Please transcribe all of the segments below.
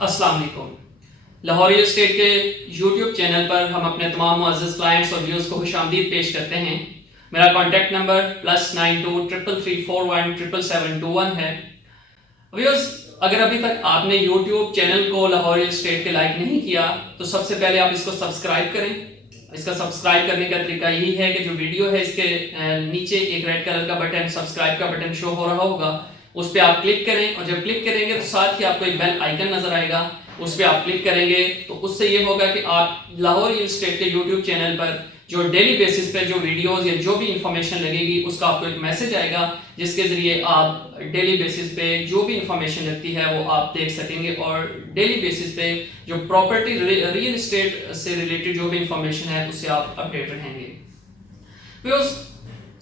अस्सलाम वालेकुम। Lahore real estate के यूट्यूब चैनल पर हम अपने तमाम मुअज़्ज़ज़ क्लाइंट्स और व्यूअर्स को खुशामदीद पेश करते हैं। मेरा कॉन्टैक्ट नंबर +9233417771 है। व्यूअर्स, अगर अभी तक आपने यूट्यूब चैनल को लाहौर रियल एस्टेट के लाइक नहीं किया तो सबसे पहले आप इसको सब्सक्राइब करें। इसका सब्सक्राइब करने का तरीका यही है कि जो वीडियो है इसके नीचे एक रेड कलर का बटन, सब्सक्राइब का बटन शो हो रहा होगा, उस पर आप क्लिक करें और जब क्लिक करेंगे तो साथ ही आपको एक बेल आइकन नजर आएगा, उस पर आप क्लिक करेंगे तो उससे ये होगा कि आप लाहौर रियल एस्टेट के यूट्यूब चैनल पर जो डेली बेसिस पे जो वीडियोस या जो भी इंफॉर्मेशन लगेगी उसका आपको एक मैसेज आएगा, जिसके जरिए आप डेली बेसिस पे जो भी इंफॉर्मेशन लगती है वो आप देख सकेंगे और डेली बेसिस पे जो प्रॉपर्टी रियल एस्टेट से रिलेटेड जो भी इंफॉर्मेशन है उससे आप अपडेट रहेंगे। बिकॉज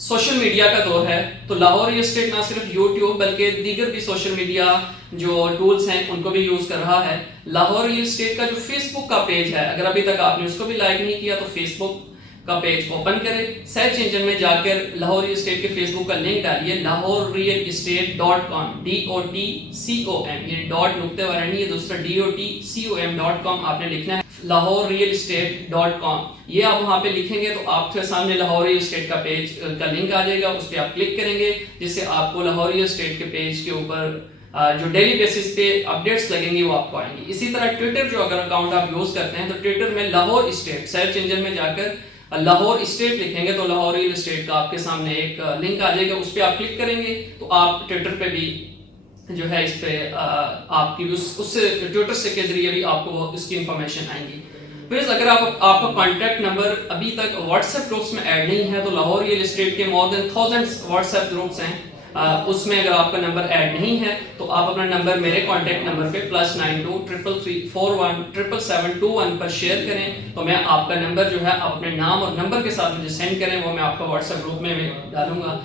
सोशल मीडिया का दौर है तो लाहौर रियल एस्टेट ना सिर्फ यूट्यूब बल्कि दीगर भी सोशल मीडिया जो टूल्स हैं उनको भी यूज कर रहा है। लाहौर रियल एस्टेट का जो फेसबुक का पेज है, अगर अभी तक आपने उसको भी लाइक नहीं किया तो फेसबुक का पेज ओपन करें, सर्च इंजन में जाकर लाहौर रियल एस्टेट के फेसबुक का लिंक डालिए, lahorrealestate.com DOTCOM, ये डॉट नुक्ते वाला नहीं, ये दूसरा DOTCOM.com आपने लिखना है। lahorrealestate.com ये आप वहां पे लिखेंगे तो आपके सामने लाहौर रियल एस्टेट का पेज का लिंक आ जाएगा, उस पर आप क्लिक करेंगे जिससे आपको लाहौर रियल एस्टेट के पेज के ऊपर जो डेली बेसिस पे अपडेट्स लगेंगी वो आपको आएंगी। इसी तरह ट्विटर जो अगर अकाउंट आप यूज करते हैं तो ट्विटर में लाहौर स्टेट सर्च इंजन में जाकर लाहौर स्टेट लिखेंगे तो लाहौर रियल एस्टेट का आपके सामने एक लिंक आ जाएगा, उस पर आप क्लिक करेंगे तो आप ट्विटर पे भी जो है इस पे आपकी उससे ट्विटर से के जरिए भी आपको इसकी इंफॉर्मेशन आएंगी। प्लीज अगर आपका कॉन्टैक्ट नंबर अभी तक व्हाट्सएप ग्रुप्स में ऐड नहीं है तो लाहौर रियल एस्टेट के मोर देन 1000 व्हाट्सएप ग्रुप्स हैं, उसमें अगर आपका नंबर ऐड नहीं है तो आप अपना नंबर मेरे कॉन्टैक्ट नंबर पे +9233417771 पर शेयर करें तो मैं आपका नंबर जो है आप अपने नाम और नंबर के साथ मुझे सेंड करें, वो मैं आपका व्हाट्सएप ग्रुप में डालूंगा।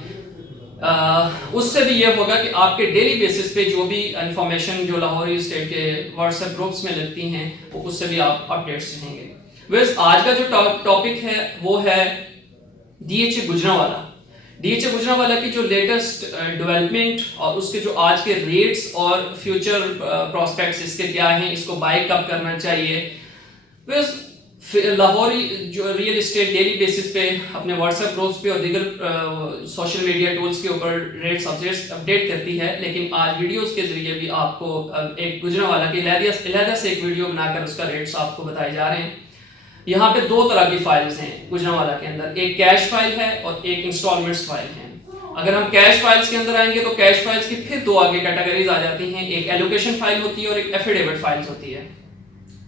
उससे भी ये होगा कि आपके डेली बेसिस पे जो भी इंफॉर्मेशन जो लाहौर रियल एस्टेट के व्हाट्सएप ग्रुप्स में लगती हैं वो उससे भी आप अपडेट्स रहेंगे। वैसे आज का जो टॉपिक है वो है DHA गुजरांवाला। DHA गुजरांवाला की जो लेटेस्ट डेवलपमेंट और उसके जो आज के रेट्स और फ्यूचर प्रोस्पेक्ट्स इसके क्या हैं, इसको बाय कब करना चाहिए। लाहौरी जो रियल एस्टेट डेली बेसिस पे अपने व्हाट्सएप ग्रुप्स पे और दीगर सोशल मीडिया टूल्स के ऊपर रेट्स अपडेट करती है, लेकिन आज वीडियोस के जरिए भी आपको एक गुजरांवाला की अलहदा से एक वीडियो बनाकर उसका रेट्स आपको बताए जा रहे हैं। यहाँ पे दो तरह की फाइल्स हैं गुजरांवाला के अंदर, एक कैश फाइल है और एक इंस्टॉलमेंट्स फाइल है। अगर हम कैश फाइल्स के अंदर आएंगे तो कैश फाइल्स की फिर दो आगे कैटेगरीज आ जाती हैं, एक एलोकेशन फाइल होती है और एक एफिडेविट फाइल्स होती है।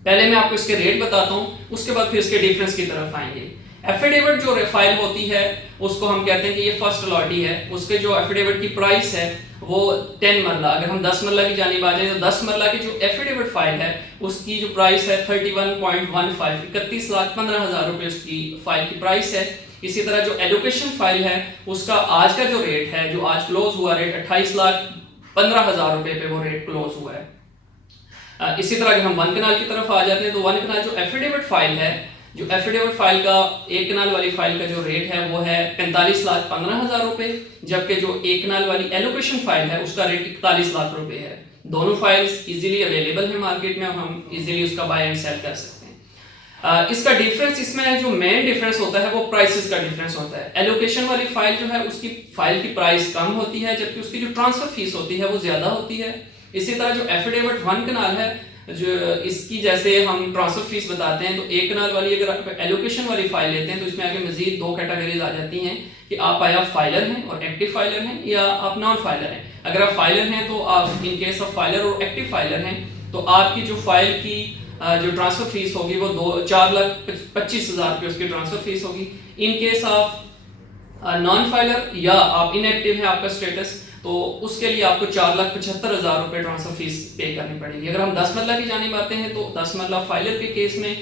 पहले मैं आपको इसके रेट बताता हूँ, उसके बाद फिर इसके डिफरेंस की तरफ आएंगे। एफिडेविट जो फाइल होती है उसको हम कहते हैं कि ये फर्स्ट अलॉटी है, उसके जो एफिडेविट की प्राइस है वो 10 मरला, अगर हम 10 मरला की जानिब आ जाए तो 10 मरला की जो एफिडेविट फाइल है उसकी जो प्राइस है 31.15 31,15,000 रुपए उसकी फाइल की प्राइस है। इसी तरह जो एलोकेशन फाइल है उसका आज का जो रेट है, जो आज क्लोज हुआ रेट 28,15,000 रुपए पे वो रेट क्लोज हुआ है। इसी तरह अगर हम वन कनाल की तरफ आ जाते हैं तो वन कनाल जो एफिडेविट फाइल है, जो एफिडेविट फाइल का एक कनाल वाली फाइल का जो रेट है वो है 45,15,000 रुपए, जबकि जो एक कनाल वाली एलोकेशन फाइल है उसका रेट 41 लाख रुपए है। दोनों फाइल्स इजीली अवेलेबल है मार्केट में और हम इजीली उसका बाय एंड सेल कर सकते हैं। इसका डिफरेंस इसमें जो मेन डिफरेंस होता है वो प्राइसेस का डिफरेंस होता है। एलोकेशन वाली फाइल जो है उसकी फाइल की प्राइस कम होती है जबकि उसकी जो ट्रांसफर फीस होती है वो ज्यादा होती है। इसी तरह जो एफिडेविट वन कनाल है, जो इसकी जैसे हम ट्रांसफर फीस बताते हैं तो एक कनाल वाली अगर आप एलोकेशन वाली फाइल लेते हैं तो इसमें आगे मजीद दो कैटेगरीज आ जाती हैं कि आप आया फाइलर हैं और एक्टिव फाइलर हैं या आप नॉन फाइलर हैं। अगर आप फाइलर हैं तो आप इन केस ऑफ फाइलर और एक्टिव फाइलर हैं तो आपकी जो फाइल की जो ट्रांसफर फीस होगी वो 4,25,000 रुपये उसकी ट्रांसफर फीस होगी। इन केस ऑफ नॉन फाइलर या आप इनएक्टिव है आपका स्टेटस तो उसके लिए आपको 4,75,000 रुपए ट्रांसफर फीस पे करनी पड़ेगी। अगर हम 10 मरला की जानिब आते हैं तो 10 मरला फाइलर के केस में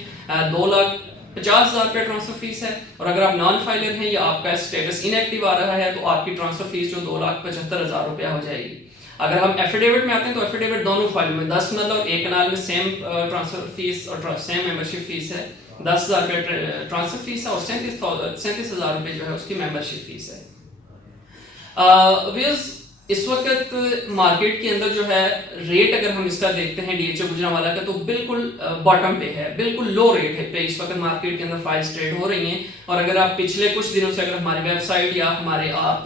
2,50,000 रुपए ट्रांसफर फीस है और अगर आप नॉन फाइलर हैं या आपका स्टेटस इनएक्टिव आ रहा है तो आपकी ट्रांसफर फीस जो 2,75,000 रुपया हो जाएगी। अगर हम एफिडेविट में आते हैं तो एफिडेविट दोनों फाइलों में 10 मरला और एक कनाल में सेम ट्रांसफर फीस और सेम मेंबरशिप फीस है, 10,000 रुपये ट्रांसफर फीस है और 37,000 रुपये जो है उसकी मेंबरशिप फीस है। इस वक्त मार्केट के अंदर जो है रेट अगर हम इसका देखते हैं डीएचए गुजरांवाला का, तो बिल्कुल बॉटम पे है, बिल्कुल लो रेट है पे इस वक्त मार्केट के अंदर फाइल्स ट्रेड हो रही हैं। और अगर आप पिछले कुछ दिनों से अगर हमारी वेबसाइट या हमारे आप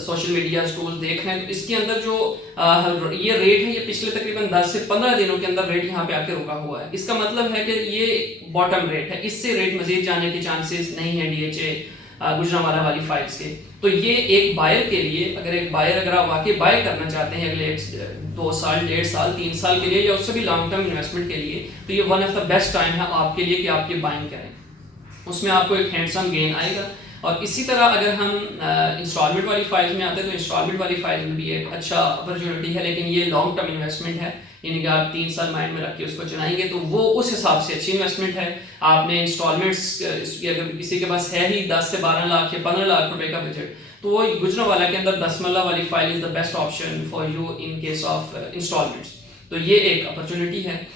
सोशल मीडिया टूल्स देख रहे हैं, तो इसके अंदर जो ये रेट है, ये पिछले तकरीबन 10 से 15 दिनों के अंदर रेट यहाँ पे आके रुका हुआ है। इसका मतलब है कि ये बॉटम रेट है, इससे रेट मजीद जाने के चांसेस नहीं है डीएचए गुजरांवाला वाली फाइल्स के। तो ये एक बायर के लिए, अगर आप वाकई बाय करना चाहते हैं अगले 2 साल, 1.5 साल, 3 साल के लिए, या उससे भी लॉन्ग टर्म इन्वेस्टमेंट के लिए, तो ये one of the best time है आपके लिए कि आप ये बाइंग करें। उसमें आपको एक हैंडसम गेन आएगा। और इसी तरह अगर हम इंस्टॉलमेंट वाली फाइल्स में आते हैं, तो इंस्टॉलमेंट वाली फाइल में भी एक अच्छा अपॉर्चुनिटी है, लेकिन ये लॉन्ग टर्म इन्वेस्टमेंट है, यानी कि आप 3 साल माइंड में रख के उसको चलाएंगे तो वो उस हिसाब से अच्छी इन्वेस्टमेंट है। आपने इंस्टॉलमेंट्स, अगर किसी के पास है ही 10 से 12 लाख या 15 लाख रुपए का बजट, तो वो गुजरांवाला के अंदर 10 मल्ला वाली file is the best option for you in case of installments. तो ये एक अपॉर्चुनिटी है।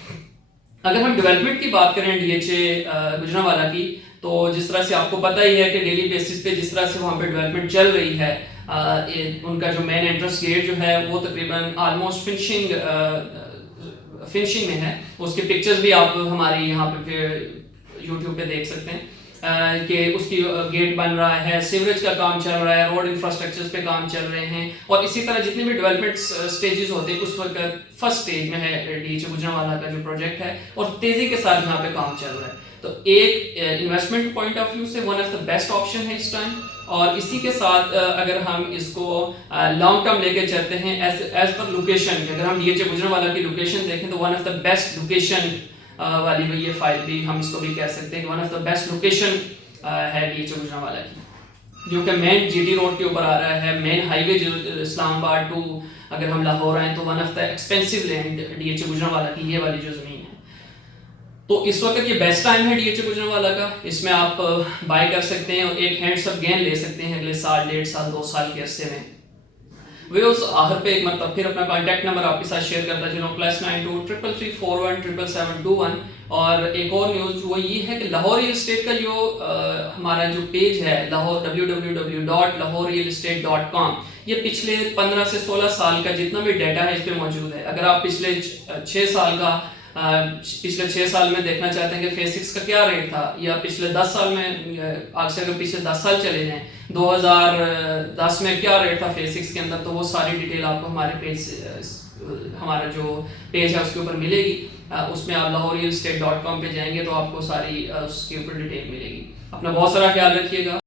अगर हम डेवलपमेंट की बात करें डीएचए गुजरांवाला की, तो जिस तरह से आपको पता ही है कि डेली बेसिस पे जिस तरह से वहाँ पे डेवलपमेंट चल रही है, उनका जो मेन एंट्रेंस गेट जो है वो तकरीबन ऑलमोस्ट फिनिशिंग में है। उसके पिक्चर्स भी आप हमारी यहाँ पे यूट्यूब पे देख सकते हैं कि उसकी गेट बन रहा है, सीवरेज का काम चल रहा है, रोड इंफ्रास्ट्रक्चर्स पे काम चल रहे हैं, और इसी तरह जितने भी डेवलपमेंट स्टेजेस होते हैं उस वक्त फर्स्ट स्टेज में है डीएचए गुजरांवाला का जो प्रोजेक्ट है, और तेजी के साथ यहाँ पे काम चल रहा है। तो एक इन्वेस्टमेंट पॉइंट ऑफ व्यू से one of the best option है इस टाइम। और इसी के साथ अगर हम इसको लॉन्ग टर्म लेके चलते हैं एज पर लोकेशन, अगर हम डीएचए गुजरांवाला की लोकेशन देखें तो one of the best location वाली ये फाइल भी हम इसको भी कह सकते हैं कि one of the best location है डीएचए गुजरांवाला की, जो कि मेन जीटी रोड के ऊपर आ रहा है, मेन हाईवे जो इस्लामाबाद टू अगर हम लाहौर आए तो one of the expensive land DHA Gujranwala की ये वाली जो जमीन है। तो इस वक्त ये बेस्ट टाइम है डीएचए गुजरांवाला का, इसमें आप बाय कर सकते हैं और एक हैंड्सअप गेन ले सकते हैं अगले साल, 1.5 साल, 2 साल के अरसे में। वे उस आखिर पे एक मतलब फिर अपना कॉन्टैक्ट नंबर आपके साथ शेयर करता चलो, +92 333 41 77721। और एक और न्यूज़ वो ये है कि लाहौर रियल एस्टेट का जो हमारा जो पेज है लाहौर www.lahorrealestate.com, ये पिछले 15 से 16 साल का जितना भी डाटा है इस पे मौजूद है। अगर आप पिछले 6 साल में देखना चाहते हैं कि फेज 6 का क्या रेट था, या पिछले 10 साल में, आज से अगर पिछले 10 साल चले जाएं 2010 में क्या रेट था फेज 6 के अंदर, तो वो सारी डिटेल आपको हमारे पेज, हमारा जो पेज है उसके ऊपर मिलेगी। उसमें आप lahorrealestate.com पे जाएंगे तो आपको सारी उसके ऊपर डिटेल मिलेगी। अपना बहुत सारा ख्याल रखिएगा।